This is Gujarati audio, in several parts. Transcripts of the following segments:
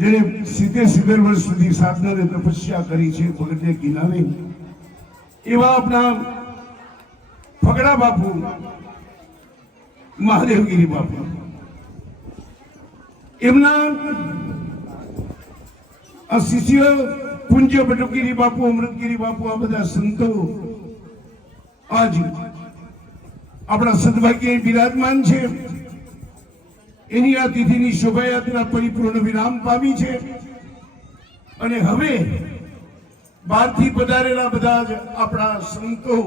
જેને 70 વર્ષ સુધી સાધના અને તપસ્યા કરી છે પગથિયા કિનારે, એવા આપણા ફગડા બાપુ મહાદેવગીરી બાપુ, એમના આ શિષ્ય પૂજ્ય બટુકગીરી બાપુ, અમૃતગીરી બાપુ, આ બધા સંતો આજ આપણા સદભાગ્ય બિરાજમાન છે. એની આ તિથિની શોભાયાત્રા પરિપૂર્ણ વિરામ પામી છે અને હવે બહારથી પધારેલા બધા જ આપણા સંતો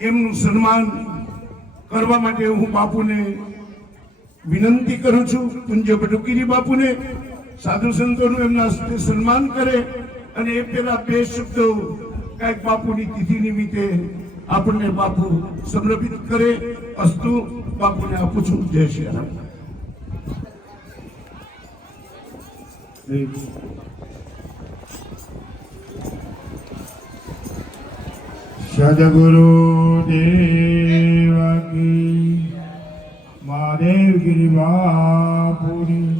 એમનું સન્માન કરવા માટે હું બાપુને વિનંતી કરું છું. પૂજ્ય બટુકગીરી બાપુને સાધુ સંતોનું એમના હસ્તે સન્માન કરે અને એ પેલા 2 શબ્દો કઈક બાપુની તિથિ નિમિત્તે આપણને બાપુ સમર્પિત કરે. અસ્તુ. બાપુને આપું છું. જય શ્રી રામ. સદગુરુ દેવ કી, મહાદેવગીરી બાપુની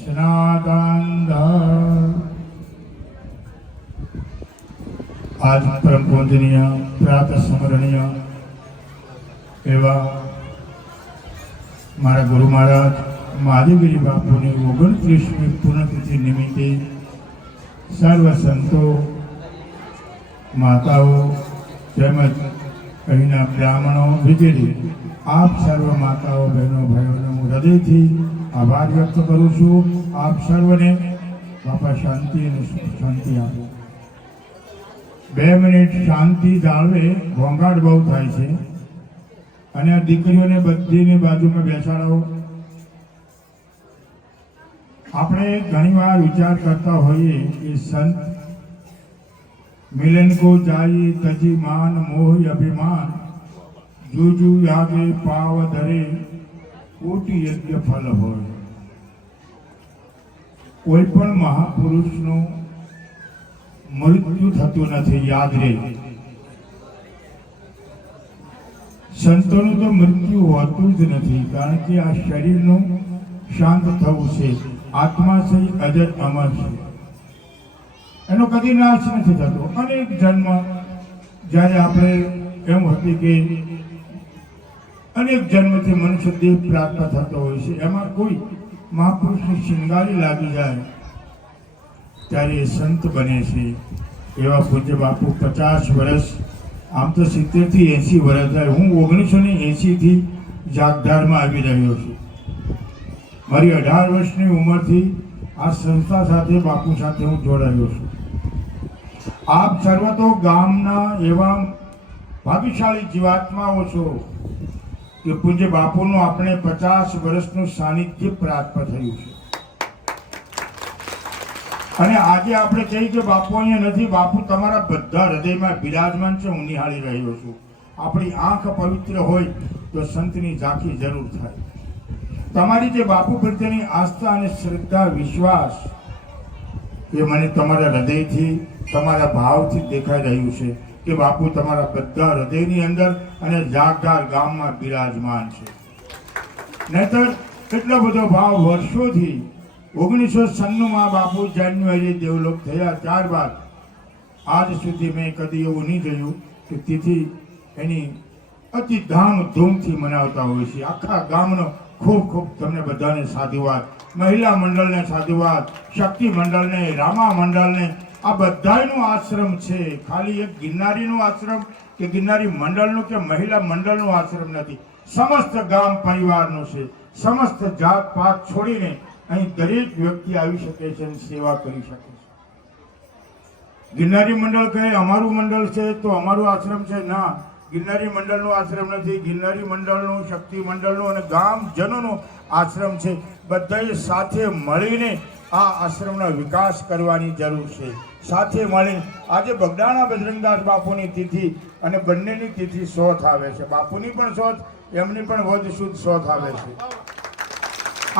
સનાતન ધર્મ. આજ પરમ પૂજનીય પ્રાત સ્મરણીય એવા મારા ગુરુ મહારાજ મહાદેવગીરી બાપુની 29મી પૂર્ણતિથિ નિમિત્તે સર્વ સંતો, માતાઓ તેમજ અહીંના બ્રાહ્મણો વગેરે આપ સર્વ માતાઓ, બહેનો, ભાઈઓનો હું હૃદયથી આભાર વ્યક્ત કરું છું. આપ સર્વને બાપા શાંતિ અને સુખ શાંતિ આપો. 2 મિનિટ શાંતિ જાળવે, ઘોંઘાટ બહુ થાય છે. અને આ દીકરીઓને બધીની બાજુમાં બેસાડો. આપણે ઘણીવાર વિચાર કરતા હોઈએ કે સંત मिलन को जाई तजी मान मोह अभिमान, जूजू यागे पाव धरे कोटि यज्ञ फल होय. कोई पण महापुरुषનું મૃત્યુ થતું નથી, યાદ રહે. સંતોનું તો મૃત્યુ હોતું જ નથી, કારણ કે આ શરીરનું શાંત થવું છે. આત્મા છે અજર અમર છે, એનો કદી નાશ નથી થતો. અનેક જન્મ જ્યારે આપણે એમ હતી કે અનેક જન્મથી મનુષ્ય દેહ પ્રાપ્ત થતો હોય છે, એમાં કોઈ મહાપુરુષની શિંગારી લાગી જાય ત્યારે એ સંત બને છે. એવા પૂજ્ય બાપુ 50 વર્ષ, આમ તો 70 થી 80 વર્ષ થાય. હું 1980 થી જાગધારમાં આવી રહ્યો છું. મારી 18 વર્ષની ઉંમરથી આ સંસ્થા સાથે, બાપુ સાથે હું જોડાયો છું. આપ સર્વ તો ગામના એવા ભાગ્યશાળી જીવાત્માઓ છો કે પૂજ્ય બાપુનું આપણે 50 વર્ષનું સાનિધ્ય પ્રાપ્ત થયું છે. અને આજે આપણે કહીએ કે બાપુ અહીંયા નથી, બાપુ તમારા બધા હૃદયમાં બિરાજમાન છે. હું નિહાળી રહ્યો છું. આપણી આંખ પવિત્ર હોય તો સંતની ઝાંખી જરૂર થાય. તમારી જે બાપુ પ્રત્યેની આસ્થા અને શ્રદ્ધા, વિશ્વાસ, એ મને તમારા હૃદયથી, તમારા ભાવથી દેખાઈ રહ્યું છે કે બાપુ તમારા બધા હૃદયની અંદર અને જાગધાર ગામમાં બિરાજમાન છે. નહીતર એટલો બધો ભાવ વર્ષોથી 1996માં બાપુ જાન્યુઆરી દેવલોક થયા, ત્યારબાદ આજ સુધી મેં કદી એવું નહીં જોયું કે તિથિ એની અતિ ધામધૂમથી મનાવતા હોય છે. આખા ગામનો ખૂબ ખૂબ તમને બધાને સાધુવાદ, મહિલા મંડળને સાધુવાદ, શક્તિ મંડળને, રામા મંડળને. આ બધાયનો આશ્રમ છે. ખાલી એક ગિરનારીનો આશ્રમ કે ગિરનારી મંડળનો કે મહિલા મંડળનો આશ્રમ નથી. સમસ્ત ગામ પરિવારનો છે. સમસ્ત જાત પાત છોડીને અહીં દરેક વ્યક્તિ આવી શકે છે અને સેવા કરી શકે છે. ગિરનારી મંડળ કહે અમારું મંડળ છે તો અમારું આશ્રમ છે, ના, ગિરનારી મંડળનો આશ્રમ નથી. ગિરનારી મંડળનો, શક્તિ મંડળનો અને ગામજનોનો આશ્રમ છે. બધાએ સાથે મળીને આ આશ્રમનો વિકાસ કરવાની જરૂર છે. સાથે મળીને આજે બગડાણા બજરંગદાસ બાપુની તિથિ અને બંનેની તિથિ 100th આવે છે. બાપુની પણ 100th, એમની પણ વધ શુદ્ધ 100th આવે છે.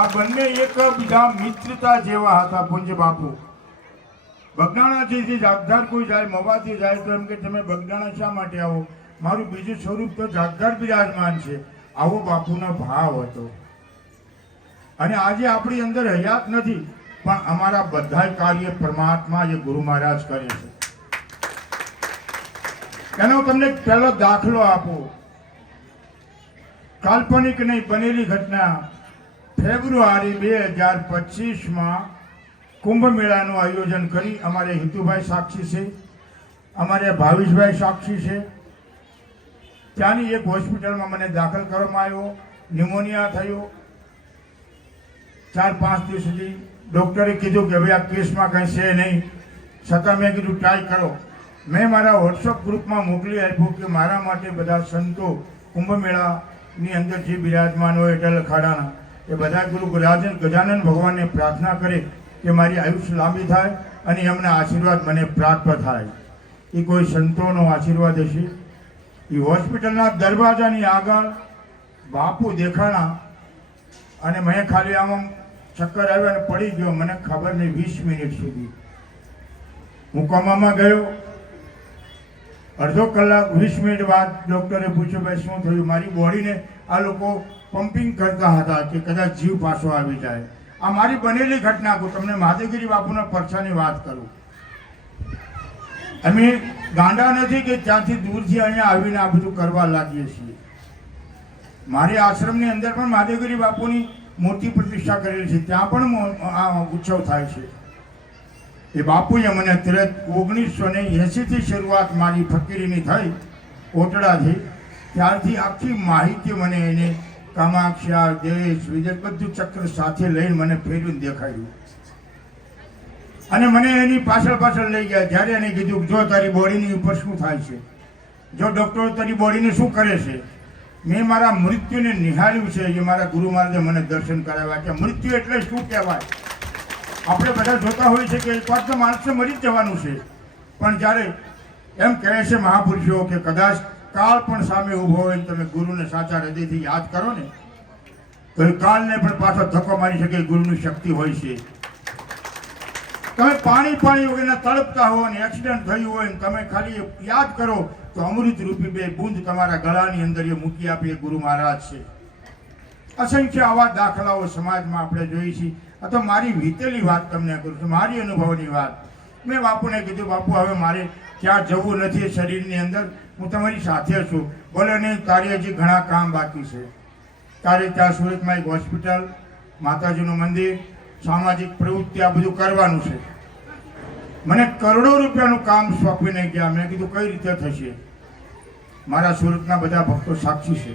આ બંને એકબીજા મિત્રતા જેવા હતા. પૂજ્ય બાપુ બગડાણાથી જાગધાર કોઈ જાય, મવાથી જાય તો એમ કે તમે બગડાણા શા માટે આવો? મારું બીજું સ્વરૂપ તો જાગધાર બિરાજમાન છે. આવો બાપુનો ભાવ હતો. અને આજે આપણી અંદર હયાત નથી પણ અમારા બધાય કાર્ય પરમાત્મા એ ગુરુ મહારાજ કરે છે. એનો તમને પહેલો દાખલો આપો. કાલ્પનિક નહીં, બનેલી ઘટના. ફેબ્રુઆરી 2025માં કુંભ મેળાનું આયોજન કરી અમારે હિતુભાઈ સાક્ષી છે, અમારે ભાવિશભાઈ સાક્ષી છે. ત્યાંની એક હોસ્પિટલમાં મને દાખલ કરવામાં આવ્યો. ન્યુમોનિયા થયો. 4-5 દિવસ સુધી ડૉક્ટરે કીધું કે હવે આ કેસમાં કંઈ છે નહીં. છતાં મેં કીધું ટ્રાય કરો. મેં મારા વોટ્સઅપ ગ્રુપમાં મોકલી આપ્યું કે મારા માટે બધા સંતો કુંભ મેળાની અંદર જે બિરાજમાન હોય એટલે ખાડાના એ બધા ગુરુ ગજાનન ભગવાનને પ્રાર્થના કરે કે મારી આયુષ્ય લાંબી થાય અને એમના આશીર્વાદ મને પ્રાપ્ત થાય. એ કોઈ સંતોનો આશીર્વાદ હશે. એ હોસ્પિટલના દરવાજાની આગળ બાપુ દેખાણા અને મેં ખાલી આમ ચક્કર આવ્યો અને પડી ગયો. મને ખબર નહીં 20 મિનિટ સુધી હું કોમામાં ગયો. અડધો કલાક 20 મિનિટ બાદ ડૉક્ટરે પૂછ્યું ભાઈ શું થયું. મારી બોડીને આ લોકો પમ્પિંગ કરતા હતા કે કદાચ જીવ પાછો આવી જાય. આ મારી બનેલી ઘટના કહું તમને. મહાદેવગીરી બાપુના પરચાની વાત કરું. અમે ગાંડા નથી કે ત્યાંથી દૂરથી અહીંયા આવીને આ બધું કરવા લાગીએ છીએ. મારી આશ્રમની અંદર પણ મહાદેવગીરી બાપુની મૂર્તિ પ્રતિષ્ઠા કરેલી છે. ત્યાં પણ આ ઉત્સવ થાય છે. એ બાપુએ મને તરત 1980થી શરૂઆત મારી ફકીરીની થઈ કોટડાથી. ત્યારથી આખી માહિતી મને એને કામાખ્યા દેશ વિદેશ બધું ચક્ર સાથે લઈને મને ફેરવીને દેખાડ્યું અને મને એની પાછળ લઈ ગયા. જ્યારે એને કીધું જો તારી બોડીની ઉપર શું થાય છે, જો ડૉક્ટરો તારી બોડીને શું કરે છે. મેં મારા મૃત્યુને નિહાળ્યું છે. એ મારા ગુરુ મહારાજે મને દર્શન કરાવ્યા કે મૃત્યુ એટલે શું કહેવાય. આપણે બધા જોતા હોઈએ છીએ કે એકવાર તો માણસને મરી જ જવાનું છે, પણ જ્યારે એમ કહે છે મહાપુરુષો કે કદાચ કાળ પણ સામે ઊભો હોય ને તમે ગુરુને સાચા હૃદયથી યાદ કરો ને તો એ કાળને પણ પાછો ધક્કો મારી શકે. ગુરુની શક્તિ હોય છે. તમે પાણી વગરના તડપતા હો અને એક્સિડન્ટ થયું હોય ને તમે ખાલી યાદ કરો તો અમૃત રૂપી 2 બૂંદ તમારા ગળાની અંદર એ મૂકી આપી ગુરુ મહારાજ છે. અસંખ્ય આવા દાખલાઓ સમાજમાં આપણે જોઈએ છીએ. આ તો મારી વીતેલી વાત તમને કરું છું, મારી અનુભવની વાત. મેં બાપુને કીધું બાપુ હવે મારે ક્યાં જવું નથી શરીરની અંદર, હું તમારી સાથે છું. બોલે નહીં તારે હજી ઘણા કામ બાકી છે. તારે ત્યાં સુરતમાં એક હોસ્પિટલ, માતાજીનું મંદિર, સામાજિક પ્રવૃત્તિ આ બધું કરવાનું છે. મને કરોડો રૂપિયાનું કામ સોંપીને ગયા. મેં કીધું કઈ રીતે થશે. મારા સુરતના બધા ભક્તો સાક્ષી છે.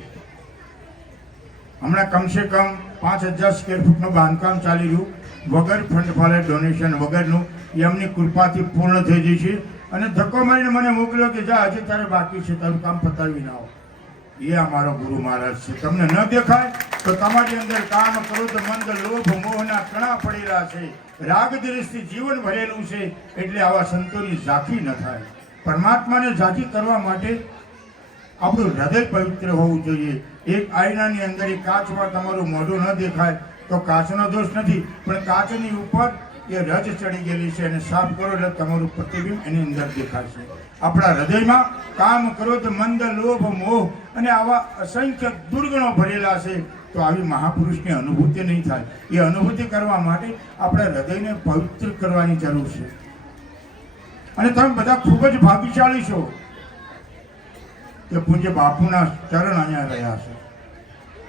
હમણાં કમસે કમ 5000 સ્ક્વેર ફૂટનું બાંધકામ ચાલી રહ્યું વગર ફંડ ફાળે ડોનેશન વગરનું. એમની કૃપાથી પૂર્ણ થઈ જશે. અને ધક્કો મારીને મને મોકલ્યો કે જા હજી તારે બાકી છે, તારું કામ પતાવી ના આવો. એ અમારો ગુરુ મહારાજ છે. તમને ન દેખાય તો તમારી અંદર કામ ક્રોધ મંદ લોભ મોહના કણા પડેલા છે, રાગ દ્વેષથી જીવન ભરેલું છે. એટલે આવા સંતોની ઝાંખી ન થાય. પરમાત્માને ઝાંખી કરવા માટે આપણું હૃદય પવિત્ર હોવું જોઈએ. એક આયનાની અંદર એક કાચમાં તમારું મોઢું ન દેખાય તો કાચનો દોષ નથી, પણ કાચની ઉપર એ રજ ચડી ગયેલી છે અને સાફ કરો એટલે તમારું પ્રતિબિંબ એની અંદર દેખાશે. આપણા હૃદયમાં કામ ક્રોધ મંદ લોભ મોહ અને આવા અસંખ્ય દુર્ગણો ભરેલા છે તો આવી મહાપુરુષની અનુભૂતિ નહીં થાય. એ અનુભૂતિ કરવા માટે આપણે હૃદયને પવિત્ર કરવાની જરૂર છે. અને તમે બધા ખૂબ જ ભાગ્યશાળી છો કે પૂજ્ય બાપુના ચરણ અહીંયા રહ્યા છે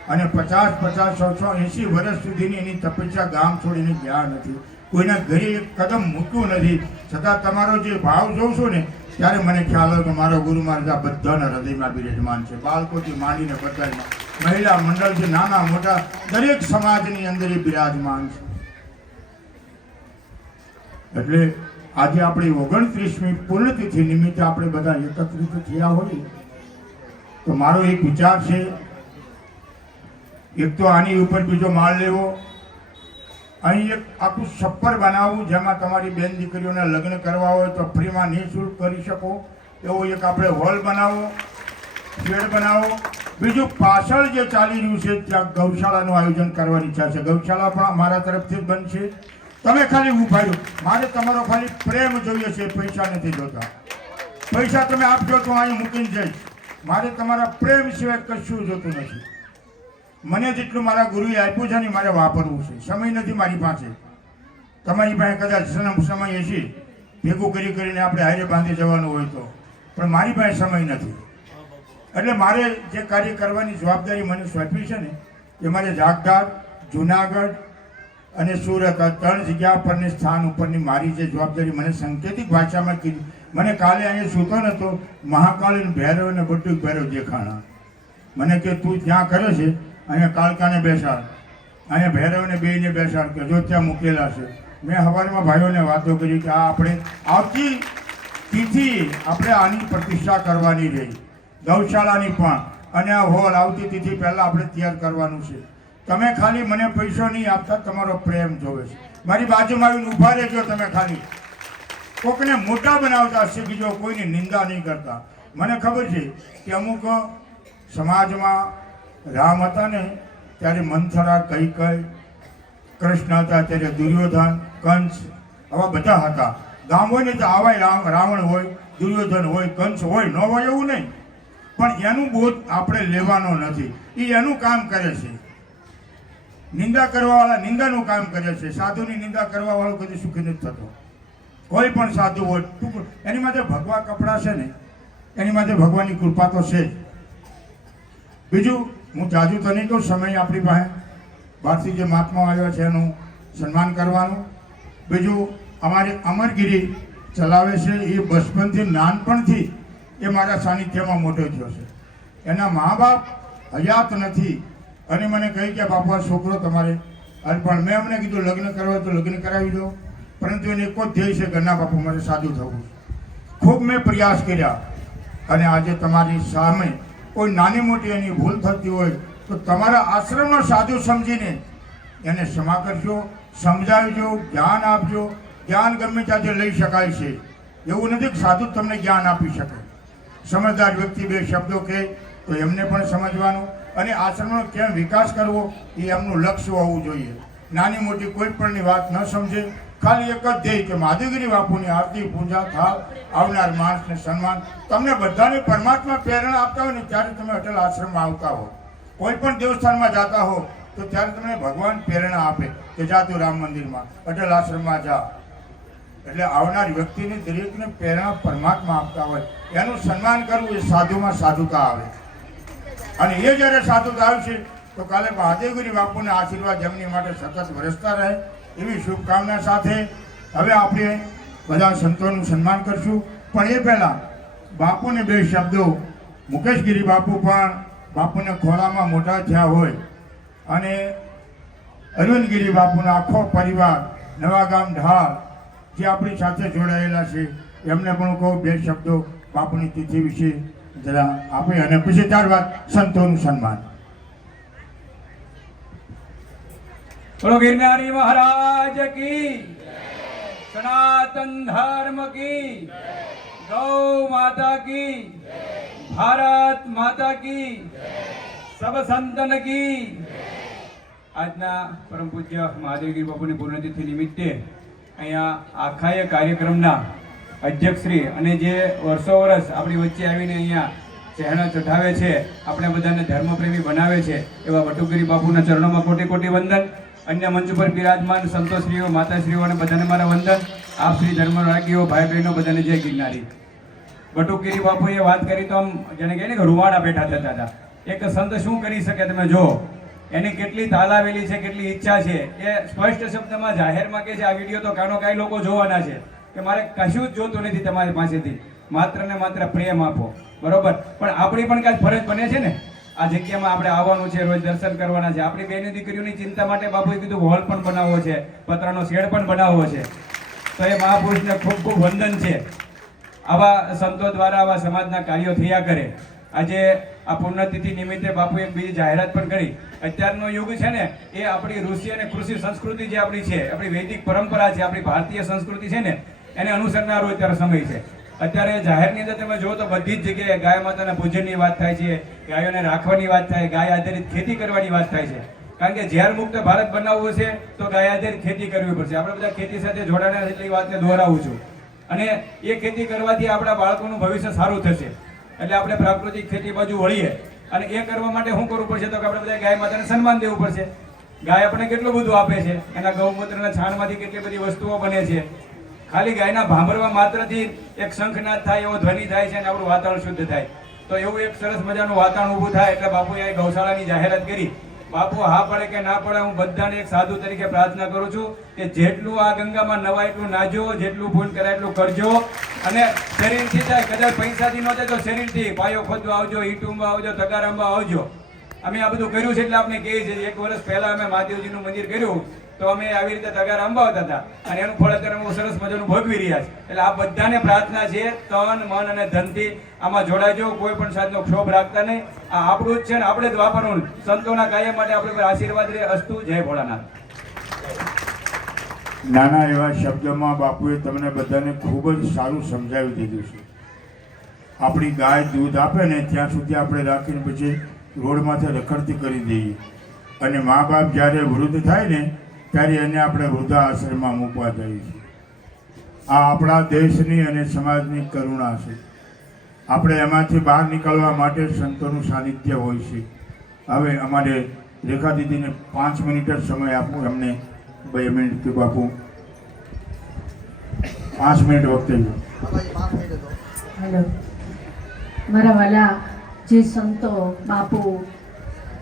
અને 50, 180 વર્ષ સુધીની એની તપસ્યા ગામ છોડીને ગયા નથી. કોઈના ઘરે એક કદમ મૂક્યું નથી. છતાં તમારો જે ભાવ જોઉં છું ને ત્યારે મને ખ્યાલ આવ્યો કે મારો ગુરુ મહારાજ આ બધાના હૃદયમાં બિરાજમાન છે. બાળકોથી માંડીને બધામાં, મહિલા મંડળથી નાના મોટા દરેક સમાજની અંદર એ બિરાજમાન છે. એટલે આજે આપણી 29મી પુણ્યતિથિ નિમિત્તે આપણે બધા એકત્રિત થયા હોઈએ તો મારો એક વિચાર છે. એક તો આની ઉપર બીજો માળ લેવો, અહીં એક આખું છપ્પર બનાવવું જેમાં તમારી બેન દીકરીઓના લગ્ન કરવા હોય તો ફ્રીમાં નિઃશુલ્ક કરી શકો એવો એક આપણે હોલ બનાવો, શેડ બનાવો. બીજું પાછળ જે ચાલી રહ્યું છે ત્યાં ગૌશાળાનું આયોજન કરવાની ઈચ્છા છે. ગૌશાળા પણ મારા તરફથી જ બનશે. તમે ખાલી ઊભા રહ્યો. મારે તમારો ખાલી પ્રેમ જોઈએ છે, પૈસા નથી જોતા. પૈસા તમે આપજો તો અહીં મૂકીને જઈશ. મારે તમારા પ્રેમ સિવાય કશું જોતું નથી. મને જેટલું મારા ગુરુએ આપ્યું છે ને મારે વાપરવું છે. સમય નથી મારી પાસે. તમારી પાસે કદાચ સમય હશે ભેગું કરીને આપણે હારે બાંધી જવાનું હોય તો, પણ મારી પાસે સમય નથી. એટલે મારે જે કાર્ય કરવાની જવાબદારી મને સોંપી છે ને એ મારે જાગદાર, જુનાગઢ અને સુરત આ 3 જગ્યા પરની સ્થાન ઉપરની મારી જે જવાબદારી મને સંકેતિક ભાષામાં કીધી. મને કાલે અહીંયા સૂતો નતો, મહાકાળી ભૈરવ અને બટુક ભૈરવ દેખાણા. મને કે તું ત્યાં કરે છે અહીંયા કાળકાને બેસાડ, અહીંયા ભૈરવને બેયને બેસાડ, કે જો ત્યાં મૂકેલા છે. મેં સવારમાં ભાઈઓને વાતો કરી કે આ આપણે આવતી તિથિ આપણે આની પ્રતિષ્ઠા કરવાની રહી, ગૌશાળાની પણ, અને આ હોલ આવતી તિથિ પહેલાં આપણે તૈયાર કરવાનું છે. તમે ખાલી મને પૈસો નહીં આપતા, તમારો પ્રેમ જોવે છે. મારી બાજુમાં આવીને ઊભા રહેજો. તમે ખાલી કોકને મોટા બનાવતા શીખજો, કોઈની નિંદા નહીં કરતા. મને ખબર છે કે અમુક સમાજમાં રામ હતા ને ત્યારે મંથરા, કૈકેયી, કૃષ્ણ હતા ત્યારે દુર્યોધન, કંસ, આવા બધા હતા. ગામ હોય ને તો આવાય રાવણ હોય, દુર્યોધન હોય, કંસ હોય, ન હોય એવું નહીં. પણ એનું બોધ આપણે લેવાનો નથી. એ એનું કામ કરે છે. નિંદા કરવાવાળા નિંદાનું કામ કરે છે. સાધુની નિંદા કરવાવાળો કદી સુખી નથી થતો. કોઈ પણ સાધુ હોય એની માટે ભગવા કપડાં છે ને, એની માટે ભગવાનની કૃપા તો છે જ. બીજું હું જાજુ તો નહીં કહું, સમય આપણી પાસે બહારથી જે મહાત્મા આવ્યા છે એનું સન્માન કરવાનું. બીજું અમારી અમરગીરી ચલાવે છે એ બચપનથી, નાનપણથી એ મારા સાનિધ્યમાં મોટો થયો છે. એના મા બાપ હયાત નથી અને મને કહી કે બાપુ આ છોકરો તમારે, પણ મેં અમને કીધું લગ્ન કરવા તો લગ્ન કરાવી દો, પરંતુ એને એક જ ધ્યેય છે કે ના બાપુ મારે સાધુ થવું. ખૂબ મેં પ્રયાસ કર્યા અને આજે તમારી સામે કોઈ નાની મોટી એની ભૂલ થતી હોય તો તમારા આશ્રમનો સાધુ સમજીને એને ક્ષમા કરજો, સમજાવજો, જ્ઞાન આપજો. જ્ઞાન ગમે ત્યાંથી લઈ શકાય છે, એવું નથી કે સાધુ તમને જ્ઞાન આપી શકે. સમજદાર વ્યક્તિ બે શબ્દો કહે તો એમને પણ સમજવાનું અને આશ્રમનો કેમ વિકાસ કરવો એ એમનું લક્ષ્ય હોવું જોઈએ. નાની મોટી કોઈ પણની વાત ન સમજે, ખાલી એક જ ધ્યેય કે મહાદેવગીરી બાપુની આરતી પૂજા થાળ, આવનાર માણસને સન્માન. તમને બધાને પરમાત્મા પ્રેરણા આપતા હોય ને ત્યારે તમે અટલ આશ્રમમાં આવતા હો, કોઈ પણ દેવસ્થાનમાં જતા હો તો ત્યારે તમને ભગવાન પ્રેરણા આપે કે જા તું રામ મંદિરમાં, અટલ આશ્રમમાં જા. એટલે આવનાર વ્યક્તિને દરેકને પ્રેરણા પરમાત્મા આપતા હોય, એનું સન્માન કરવું એ સાધુમાં સાધુતા આવે. અને એ જ્યારે સાધુતા આવશે તો કાલે મહાદેવગીરી બાપુના આશીર્વાદ એમની માટે સતત વરસતા રહે એવી શુભકામના સાથે હવે આપણે બધા સંતોનું સન્માન કરશું. પણ એ પહેલાં બાપુને 2 શબ્દો, મુકેશગીરી બાપુ પણ બાપુને ખોળામાં મોટા થયા હોય અને અરવિંદગીરી બાપુનો આખો પરિવાર નવાગામ ઢાળ જે આપણી સાથે જોડાયેલા છે એમને પણ કહું 2 શબ્દો બાપુની તિથિ વિશે જરા આપે અને પછી ત્યારબાદ સંતોનું સન્માન. બોલો गिरनारी महाराज की, सनातन धर्म की, गौ माता की, भारत माता की, सब संतन की. આજના પરમ પૂજ્ય મહાદેવગીરી બાપુની પૂર્ણતિથિ નિમિત્તે અહીંયા આખાય કાર્યક્રમના અધ્યક્ષશ્રી અને જે વર્ષો વર્ષ આપણી વચ્ચે આવીને અહીંયા ચહેરા ચઢાવે છે, આપણે બધાને ધર્મપ્રેમી બનાવે છે એવા બટુકગીરી બાપુના ચરણોમાં કોટી કોટી વંદન. અન્ય મંચ પર બિરાજમાન સંતોશ્રીઓ, માતાશ્રીઓ અને બધાને મારા વંદન. આપ શ્રી ધર્મરાગીઓ, ભાઈ બહેનો બધાને જય ગિરનારી. બટુકગીરી બાપુએ વાત કરી તો આમ જેને કહે ને કે રૂવાડા બેઠા થતા હતા. એક સંત શું કરી શકે તમે જો, એની કેટલી તાલાવેલી છે, કેટલી ઈચ્છા છે, એ સ્પષ્ટ શબ્દમાં જાહેરમાં કે છે આ વિડીયો તો કાનો કાંઈ લોકો જોવાના છે કે મારે કશું જ જોતું નથી તમારી પાસેથી, માત્ર ને માત્ર પ્રેમ આપો. બરોબર, પણ આપણી પણ કાંઈ ફરજ બને છે ને, આ જગ્યામાં આપણે આવવાનું છે, રોજ દર્શન કરવાના છે. આપણી બહેની દીકરીઓની ચિંતા માટે બાપુએ કીધું હોલ પણ બનાવવો છે, પતરાનો શેડ પણ બનાવવો છે. તો એ મહાપુરુષને ખૂબ ખૂબ વંદન છે. આવા સંતો દ્વારા આવા સમાજના કાર્યો થયા કરે. આજે આ પુણ્યતિથિ નિમિત્તે બાપુએ એક બીજી જાહેરાત પણ કરી. અત્યારનો યુગ છે ને એ આપણી ઋષિ અને કૃષિ સંસ્કૃતિ જે આપણી છે, આપણી વૈદિક પરંપરા છે, આપણી ભારતીય સંસ્કૃતિ છે ને એને અનુસરનારો અત્યારે સમય છે. અત્યારે જાહેરની અંદર તમે જો તો બધી જ જગ્યાએ ગાય માતાના પૂજનની વાત થાય છે, ગાયોને રાખવાની વાત થાય, ગાય આધારિત ખેતી કરવાની વાત થાય છે. કારણ કે ઝેર મુક્ત ભારત બનાવવું છે તો ગાય આધારિત ખેતી કરવી પડશે. આપણે બધા ખેતી સાથે જોડાણા એટલી વાતને દોહરાવું છું. અને એ ખેતી કરવાથી આપણા બાળકોનું ભવિષ્ય સારું થશે. એટલે આપણે પ્રાકૃતિક ખેતી બાજુ વળીએ અને એ કરવા માટે શું કરવું પડશે તો કે આપણે બધા ગાય માતાને સન્માન દેવું પડશે. ગાય આપણને કેટલું બધું આપે છે, એના ગૌમૂત્રના છાણમાંથી કેટલી બધી વસ્તુઓ બને છે. ખાલી ગાયના ભાંભરવા માત્રથી એક શંખનાદ થાય એવો ધ્વનિ થાય છે અને આપણું વાતાવરણ શુદ્ધ થાય. તો એવું એક સરસ મજાનું વાતાવરણ ઊભું થાય એટલે બાપુએ આ ગૌશાળાની જાહેરાત કરી. બાપુ હા પડે કે ના પડે, હું બધાને એક સાધુ તરીકે પ્રાર્થના કરું છું કે જેટલું આ ગંગામાં નવાય એટલું નાજો, જેટલું પૂન કરાય એટલું કરજો. અને શરીરથી થાય, કદાચ પૈસાથી ન થાય તો શરીરથી પાયો ખોદવા આવજો, ઈટુંબા આવજો, તગારંબા આવજો. અમે આ બધું કર્યું છે એટલે આપણે કહીએ છીએ. 1 વર્ષ પહેલા અમે મહાદેવજીનું મંદિર કર્યું તો અમે આવી રીતે તગાર અંબાવતા હતા અને એનું ફળ અત્યારે અમે સરસ મજાનું ભોગવી રહ્યા છે. એટલે આ બધાને પ્રાર્થના છે, તન મન અને ધનથી આમાં જોડાજો, કોઈ પણ જાતનો ક્ષોભ રાખતા નહીં. આ આપણું જ છે ને આપણે જ વાપરવું. સંતોના કાયમ માટે આપણે પર આશીર્વાદ રહે. અસ્તુ. જય ભોળાનાથ. નાના એવા શબ્દમાં બાપુએ તમને બધાને ખૂબ જ સારું સમજાવી દીધું છે. આપણી ગાય દૂધ આપે ને ત્યાં સુધી આપણે રાખીને પછી રોડમાંથી રખડતી કરી દઈએ અને મા બાપ જ્યારે વૃદ્ધ થાય ને ત્યારે એને આપણે વૃદ્ધાશ્રમમાં મૂકવા જઈએ છીએ. આ આપણા દેશની અને સમાજની કરુણા છે. આપણે એમાંથી બહાર નીકળવા માટે સંતોનું સાનિધ્ય હોય છે. હવે અમારે રેખા દીદીને 5 મિનિટ જ સમય આપો. એમને 2 મિનિટ કે બાપુ 5 મિનિટ વખતે. હેલો મારા વાલા જે સંતો બાપુ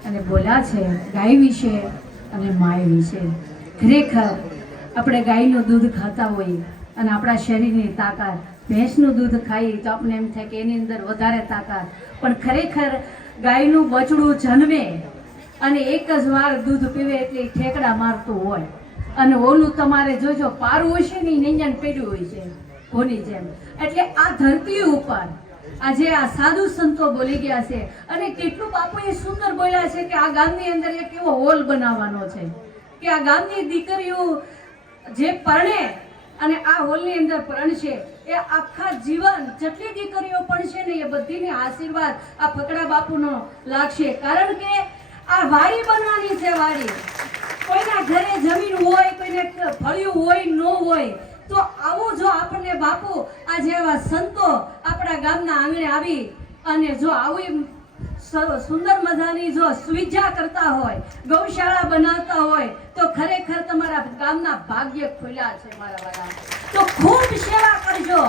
અને બોલ્યા છે ગાય વિશે અને માય વિશે, ખરેખર આપણે ગાયનું દૂધ ખાતા હોઈએ અને આપણા શરીરની તાકાત, ભેંસનું દૂધ ખાઈએ તો આપણે એમ થાય કે એની અંદર વધારે તાકાત, પણ ખરેખર ગાયનું બચડું જન્મે અને એક જ વાર દૂધ પીવે એટલે ઠેકડા મારતું હોય. અને ઓલું તમારે જોજો પારું હશે ને નિંજન પેડ્યું હોય છે કોની જેમ. એટલે આ ધરતી ઉપર આજે આ સાધુ સંતો બોલી ગયા છે અને કેટલું બાપુએ સુંદર બોલ્યા છે કે આ ગામની અંદર એક એવો હોલ બનાવવાનો છે કે આ ગામની દીકરીઓ જે પરણે અને આ હોલની અંદર પરણશે એ આખા જીવન જેટલી દીકરીઓ પડશે ને એ બધીને આશીર્વાદ આ ફકડા બાપુનો લાગશે. કારણ કે આ વાડી બનવાની છે. વાડી કોઈના ઘરે જમીન હોય, કોઈને ફળિયું હોય, ન હોય તો આવું જો આપણને બાપુ આ જેવા સંતો આપણા ગામના આંગણે આવી અને જો આવી સુંદર મજાની જો સુવિધા કરતા હોય, ગૌશાળા બનાવતા હોય તો ખરેખર તમારા ગામના ભાગ્ય ખુલ્યા છે મારા વાળા. તો ખૂબ સેવા કરજો.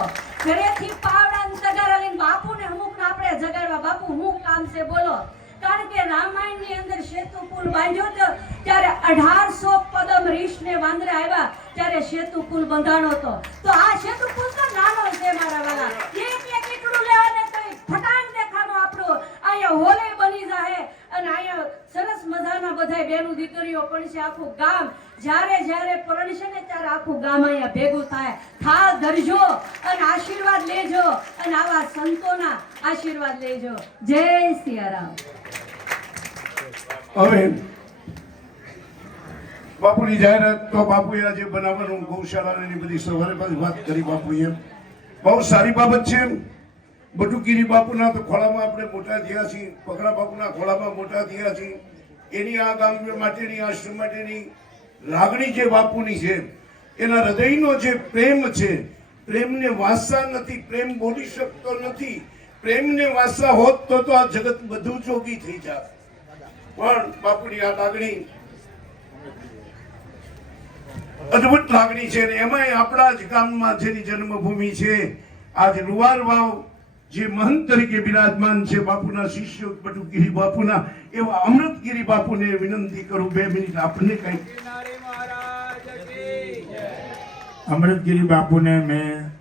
ઘરેથી પાવડા તગારા લઈને બાપુને અમુકને આપણે જગાડવા. બાપુ હું કામ છે બોલો. કારણ કે રામાયણની અંદર સેતુ પુલ બાંધ્યો હતો ત્યારે 1800 પદમ રીછને વાંદરા આવ્યા ત્યારે સેતુ પુલ બંધાણો હતો. તો આ સેતુ પુલ તો નાનો છે મારા વાલા. એક એકડું લેવાને તો ફટાણ દેખાનો આપણો અહીંયા હોલે બની જાય અને અહીંયા સરસ મજાના બધાય બેનું દીકરીઓ પણ છે. આખું ગામ જ્યારે પરણશે ને ત્યારે આખું ગામ અહીંયા ભેગું થાય. થાળ ધરજો અને આશીર્વાદ લેજો અને આવા સંતોના આશીર્વાદ લેજો. જય સિયારામ. હવે બાપુની જાહેરાત તો બાપુએ આજે બનાવવાનું ગૌશાળાની બધી સવારે પાછી વાત કરી. બાપુએ બહુ સારી બાબત છે. બટુકીરી બાપુના તો ખોળામાં આપણે મોટા થયા છીએ, પગડા બાપુના ખોળામાં મોટા થયા છીએ. એની આ ગામ માટેની, આશ્રમ માટેની લાગણી જે બાપુની છે, એના હૃદયનો જે પ્રેમ છે, પ્રેમને વાસા નથી, પ્રેમ બોલી શકતો નથી. પ્રેમને વાસા હોત તો આ જગત બધું જોગી થઈ જાય. પણ બાપુની આ લાગણી અદભુત લાગણી છે. એમાંય આપણા જ ગામમાં જેની જન્મભૂમિ છે, આજ લુવાર વાવ જે મહંત તરીકે બિરાજમાન છે બાપુના શિષ્ય બટુકીરી બાપુના, એવા અમૃતગીરી બાપુને વિનંતી કરું 2 મિનિટ આપણને કઈ. અમૃતગીરી બાપુને મેં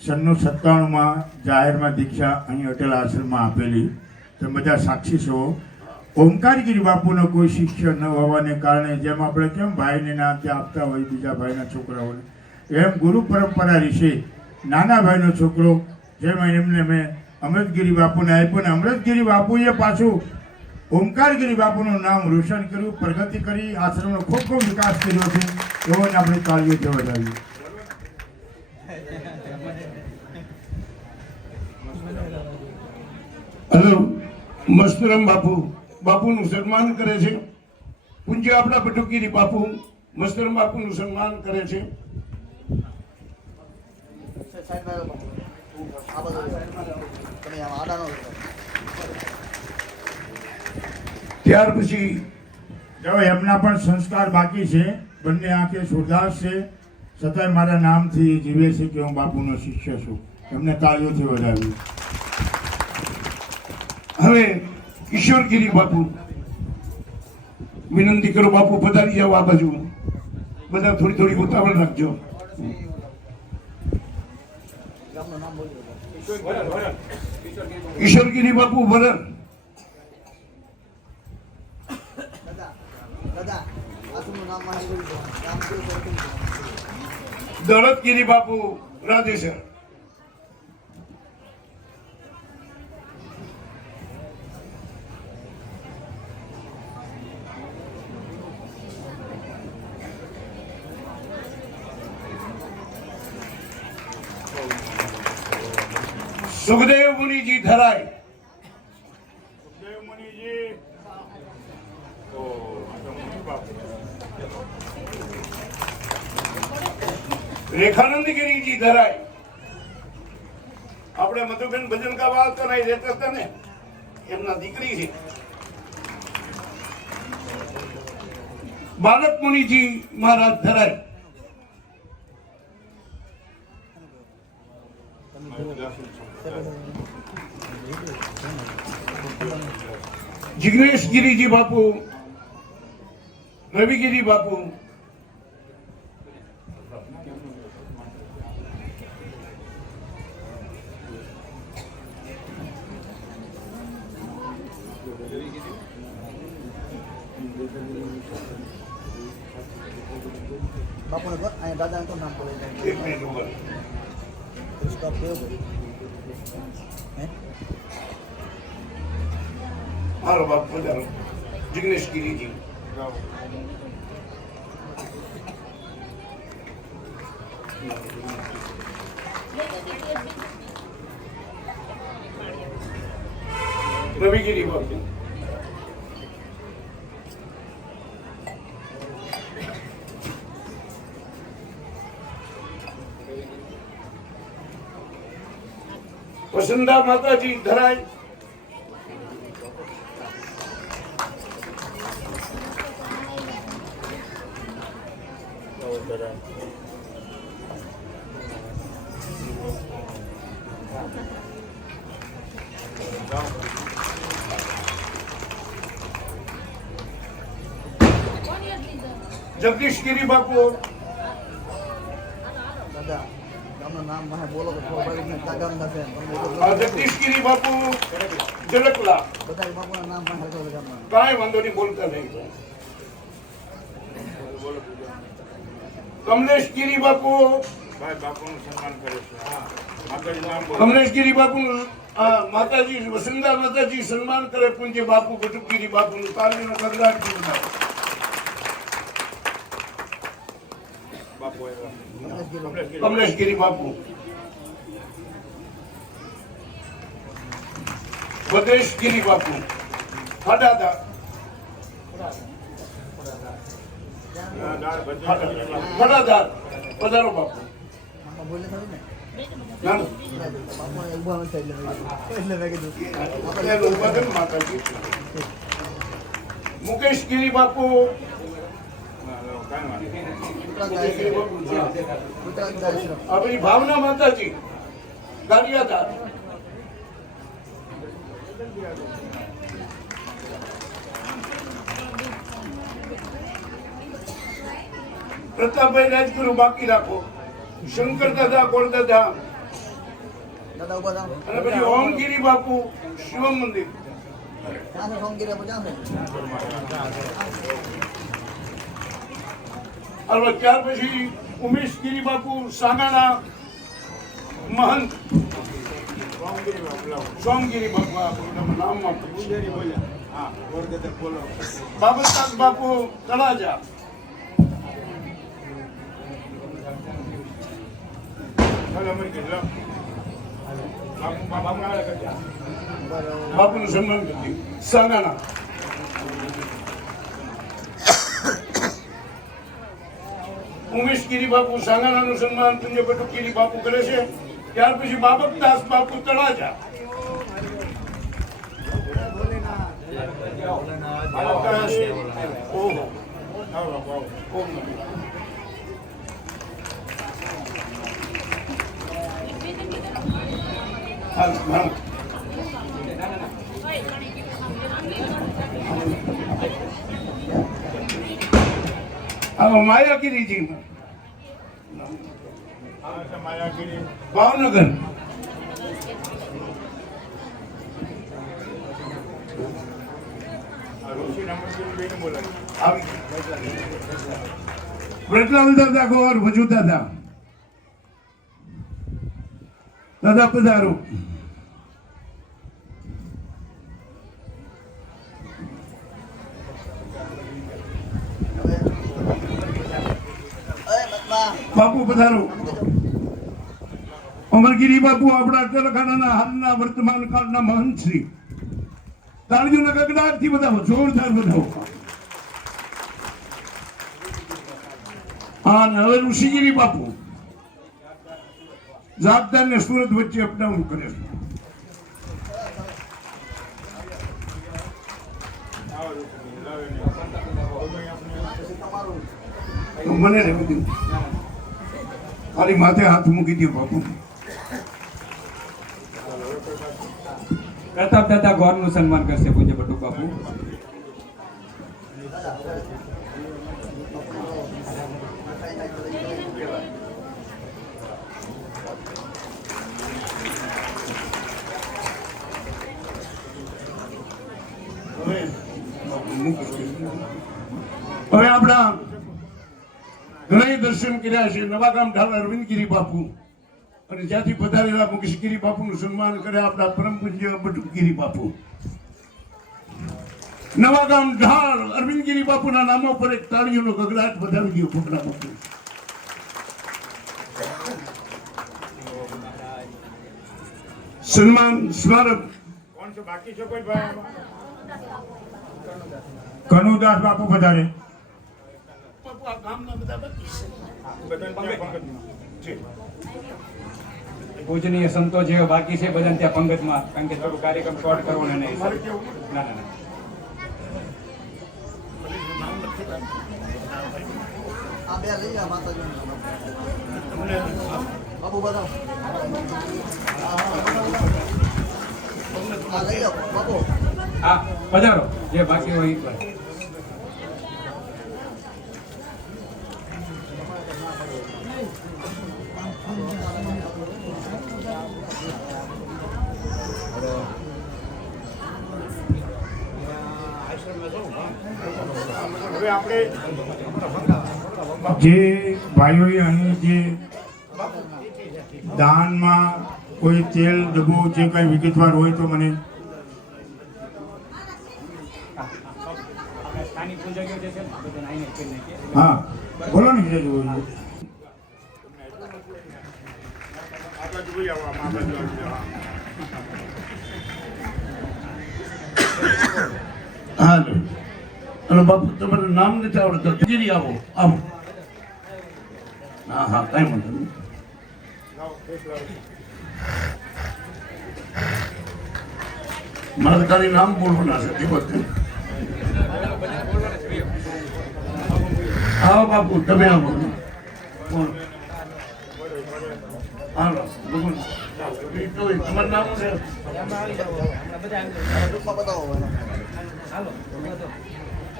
97 જાહેરમાં દીક્ષા અહીં અટલ આશ્રમમાં આપેલી. તો બધા સાક્ષી છો. ઓમકારગીરી બાપુનો કોઈ શિષ્ય ન હોવાને કારણે જેમ આપણે કેમ ભાઈને નામ આપતા હોય બીજા ભાઈના છોકરાઓને, એમ ગુરુ પરંપરા વિશે નાના ભાઈનો છોકરો જેમ એમને મેં અમૃતગીરી બાપુને આપ્યું ને અમૃતગીરી બાપુએ પાછું ઓમકારગીરી બાપુનું નામ રોશન કર્યું, પ્રગતિ કરી, આશ્રમનો ખૂબ ખૂબ વિકાસ કર્યો છે. એવો આપણે તાળીઓથી વધાવીએ. હલો મસ્તરામ બાપુ બાપુનું સન્માન કરે છે. પૂજ્ય આપણા બટુકીરી બાપુ મસ્તરામ બાપુનું સન્માન કરે છે. ત્યાર પછી જો એમના પણ સંસ્કાર બાકી છે, બંને આંખે સુરદાસ છે, છતાંય મારા નામથી જીવે છે કે હું બાપુનો શિષ્ય છું. એમને તાળીઓથી વધાવી. હવે ઈશ્વરગીરી બાપુ, વિનંતી કરો બાપુ પધારી જાઓ આ બાજુ. બધા થોડી થોડી ઉતાવળ રાખજો. ઈશ્વરગીરી બાપુ વરણ. દોલતગીરી બાપુ રાધેસર. સુખદેવ મુનિજી ધરાય. સુખદેવ મુનિજી. રેખાનંદગીરીજી ધરાય. આપણે મધુબેન ભજન ગાવા આવતા નહીં રહેતા હતા ને, એમના દીકરી છે. બાલક મુનિજી મહારાજ ધરાય. જિગ્નેશ ગિરીજી બાપુ, રવિગીરી બાપુ, બાપુને કહો અહીંયા દાદાને તો નામ બોલે એક મિનિટ ઉપર. સ્ટોપ કેવો બોલે હે મારો બાપ પધારો. જિગ્નેશ ગિરીજી. રવિગીરી બાપુ. વસંતા માતાજી ધરાય. જગદીશગીરી બાપુ. દાદા ગામનું નામ મને બોલો તો ખબર પડે કે કયા ગામના છે જગદીશગીરી બાપુ જલકલા. બધા બાપુના નામ પણ હરખો ગામના કાંઈ વાંધો નહીં, બોલતા નહીં. કમલેશગીરી બાપુ. ભાઈ બાપુનું સન્માન કરે છે. હા, માતાજી નામ બોલો. કમલેશગીરી બાપુ માતાજી વસંતા માતાજી સન્માન કરે. પૂજ્ય બાપુ કટુકગીરી બાપુનું તાલીનો ગગડાટ જોરદાર. કમલેશગીરી બાપુ. ભદ્રેશગીરી બાપુ ફટાદાર. ફટાદાર પધારો બાપુ. નામ બોલે ખરું ને ના, ના. બાપુને ઉભા નથી એટલે મેં કીધું એનું ઉત્પાદન માતાજી. મુકેશગીરી બાપુ. આપણી ભાવના માતાજી ગારિયાદાર. પ્રતાપભાઈ રાજગુરુ બાકી રાખો. શંકર દાદા ગોળ દાદા. દાદા ઉભા થાવ અને પછી ઓમગીરી બાપુ શિવ મંદિર. ક્યાં છે સોમગીરી આપણે ક્યાં છે અને ત્યાર પછી ઉમેશગીરી બાપુ સાગાણા મહંત. સોમગીરી બાપુ નામમાં બાબતદાસ બાપુ તળાજા. બાપુનું સન્માન કરતી સાગાણા. ઉમેશગીરી બાપુ સાંગાણાનું સન્માન પૂજ્ય બટુકગીરી બાપુ કરે છે. ત્યાર પછી બાબતદાસ બાપુ તળાજા. માયાગીરીજી ભાવનગર વ્રતલાલ દાદા ગોર ભજુ દાદા દાદા પધારો. બાપુ પધારો. અમરગીરી બાપુ આપણા તલખાનાના હાલના વર્તમાન કાળના મહંત શ્રી. તાળીઓના ગગડાટથી બધાવો, જોરદાર બધાવો. હા, હવે ઋષિગીરી બાપુ જાગદાર ને સુરત વચ્ચે અપડાઉન કરે છે. મને રહેવું દઉં, ખાલી માથે હાથ મૂકી દો બાપુ. પ્રતાપ દાદા ગોરનું સન્માન કરશે પૂજ્ય બટુક બાપુ. હવે આપણા ઘણા દર્શન કર્યા છે. નવાગામ ઢાલ અરવિંદગીરી બાપુ અને જ્યાંથી પધારેલા મુકેશગીરી બાપુનું સન્માન કરે આપણા પરમ પૂજ્ય બટુકગીરી બાપુ. નવાગામ ઢાળ અરવિંદગીરી બાપુના નામો પર એક તાળીઓનો ગગડાટ વધાવી દો ફકરા બાપુ. સન્માન સ્મારક કોણ છે બાકી છે કોઈ ભાઈ? કનુદાસ બાપુ પધારે. પૂજનીય સંતો જે બાકી છે બધાને ત્યાં પંગતમાં, કારણ કે થોડું કાર્યક્રમ શોર્ટ કરવો ને નહીં. ના ના ના. આ બે લઈ જા માતાજી. બાપુ બતાવો. આ લઈ જાઓ બાપુ. હા, પધારો જે બાકી હોય એ પર. હવે આપણે જે ભાઈઓએ અહીં જે દાનમાં કોઈ તેલ ડબ્બો જે કઈ વિગતવાર હોય તો મને સ્થાનિક પૂજારીઓ જે છે ને બધાને આવીને કહી નાખીએ. હા બોલો ને જે જોવું હા અને બાપુ તમારું નામ નથી આવડતું. ગીરી આવો આવો. હા હા, કઈ વાંધો નહીં. મારે તારી નામ બોલવાના છે તે વખતે. આવો બાપુ, તમે આવો. હાલો ભગવાન. તમારું નામ છે? ટૂંકમાં બતાવો.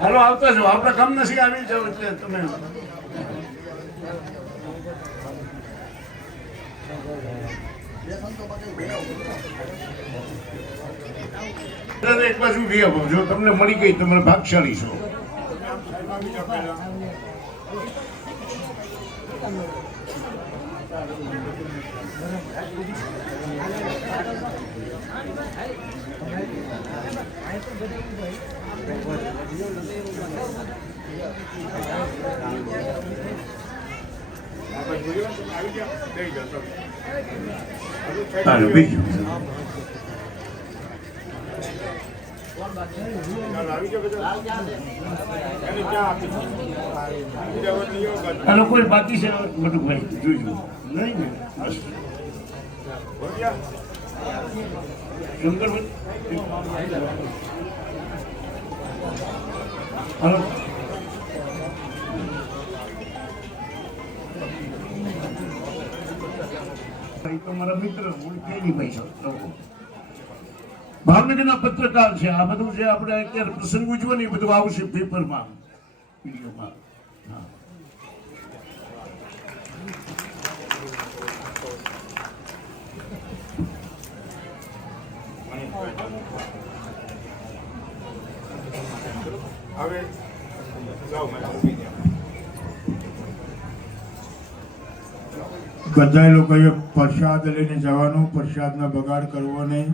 હાલો આવતા જાઓ, આપણા કામ નથી આવી જાવ એટલે તમે. બે સંતો બતાવી એક બાજુ લઈ આવો. જો તમને મળી ગઈ તમે ભાગશાળી છો. તારે બીજું આ લોકો બાકી છે બધું ભાઈ જોઈજો નહીં ને શંકરભાઈ હાલો. ભાઈ તો મારા મિત્ર ઓળખેલી ભાઈ છે. ભાવનગરના પત્રકાર છે. આ બધું જે આપણે અત્યારે પ્રસંગ ઉજવો ને એ બધું આવશે પેપરમાં, વિડીયોમાં. હા. હવે બધા લોકોએ પ્રસાદ લઈને જવાનું, પ્રસાદનો બગાડ કરવો નહીં.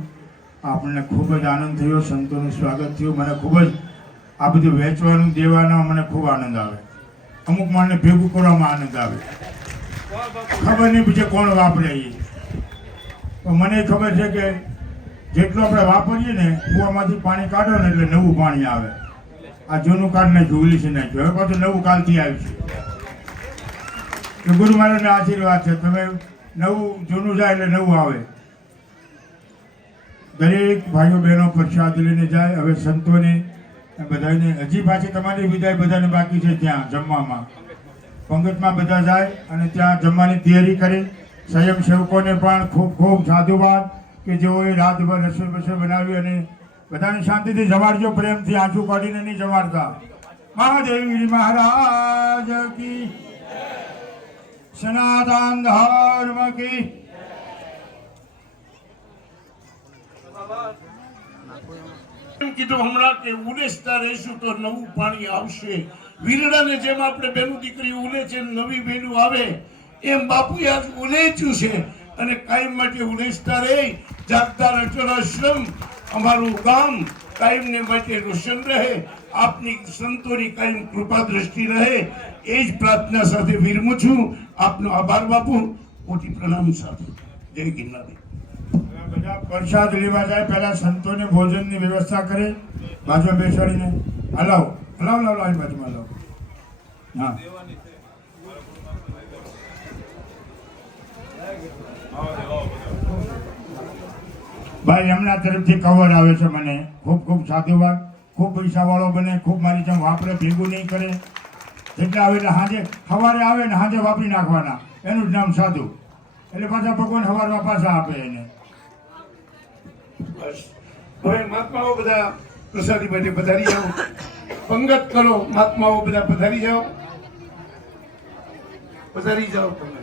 આપણને ખૂબ જ આનંદ થયો, સંતોનું સ્વાગત થયું. મને ખૂબ જ આ બધું વેચવાનું દેવાનો મને ખૂબ આનંદ આવે. અમુક માણને ભેગું કરવામાં આનંદ આવે. ખબર નહીં પછી કોણ વાપરે એ. પણ મને ખબર છે કે જેટલું આપણે વાપરીએ ને કૂવામાંથી પાણી કાઢો ને એટલે નવું પાણી આવે. આ જૂનું કાઢ નાખ્યું, ઉલીસી નાખ્યું, હવે પાછું નવું કાલથી આવ્યું છે. ગુરુ મહારાજના આશીર્વાદ છે. તમે નવું જૂનું જાય એટલે નવું આવે. દરેક ભાઈઓ બહેનો પ્રસાદ લઈને જાય. હવે સંતોને બધાને હજી પાછી તમારી વિદાય બધાને બાકી છે. ત્યાં જમવામાં પંગતમાં બધા જાય અને ત્યાં જમવાની તૈયારી કરી. સ્વયંસેવકોને પણ ખૂબ ખૂબ સાધુવાદ કે જેઓએ રાતભર રસોઈ બસોઈ બનાવી અને બધાને શાંતિથી જમાડજો. પ્રેમથી આંસુ કાઢીને નહીં જમાડતા. મહાદેવગીરી મહારાજ કી, સનાતન ધર્મ કી. કીધું હમણાં કે ઉલેચતા રહીશું તો નવું પાણી આવશે. વીરડાને જેમ આપણે બેનું દીકરી ઉલે છે, નવી બેનું આવે, એમ બાપુએ આજ ઉલેચ્યું છે અને કાયમ માટે ઉલેચતા રહે. જાગતા અચળાશ્રમ અમારું ગામ કાયમને માટે રોશન રહે. આપની સંતોની કાયમ કૃપા દ્રષ્ટિ રહે, એ જ પ્રાર્થના સાથે વિરમું છું. આપનો આભાર બાપુ. મોટી પ્રણામ સાથે જય ગિરનારી. બધા પ્રસાદ લેવા જાય પહેલા સંતોને ભોજનની વ્યવસ્થા કરે. બાજુમાં બેસાડીને હલાવો હલાવો લાવો આવી બાજુમાં હલાવો. હા ભાઈ એમના તરફથી કવર આવે છે. મને ખૂબ ખૂબ સાધુવાદ. ખૂબ પૈસાવાળો બને, ખૂબ મારી જેમ વાપરે, ભેગું નહીં કરે. જેટલા આવે એટલે સાંજે સવારે આવે ને સાંજે વાપરી નાખવાના, એનું જ નામ સાધુ. એટલે પાછા ભગવાન સવારમાં પાછા આપે એને. હવે મહાત્માઓ બધા પ્રસાદી માટે પધારી જાઓ. પંગત કરો. મહાત્માઓ બધા પધારી જાઓ, પધારી જાઓ તમે.